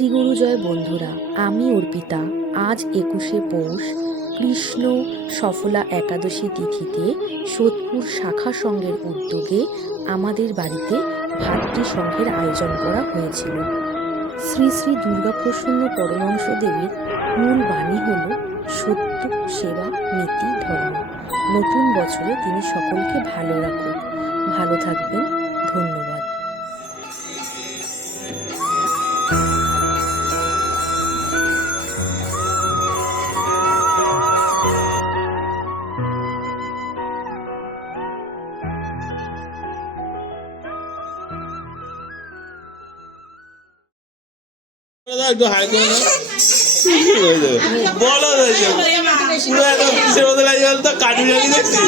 শ্রীগুরু জয় বন্ধুরা, আমি অর্পিতা। আজ 21শে পৌষ কৃষ্ণ সফলা একাদশী তিথিতে সোদপুর শাখা সংঘের উদ্যোগে আমাদের বাড়িতে ভাতৃসংঘের আয়োজন করা হয়েছিল। শ্রী শ্রী দুর্গাপ্রসন্ন পরমহংসদেবের মূল বাণী হল সত্য, সেবা, নীতি, ধর্ম। নতুন বছরে তিনি সকলকে ভালো রাখুন। ভালো থাকবেন। ধন্যবাদ। একটু হাই করে বলো পুরো একদম কিসের মতো লাগে তো কাটি জানি দেখছি।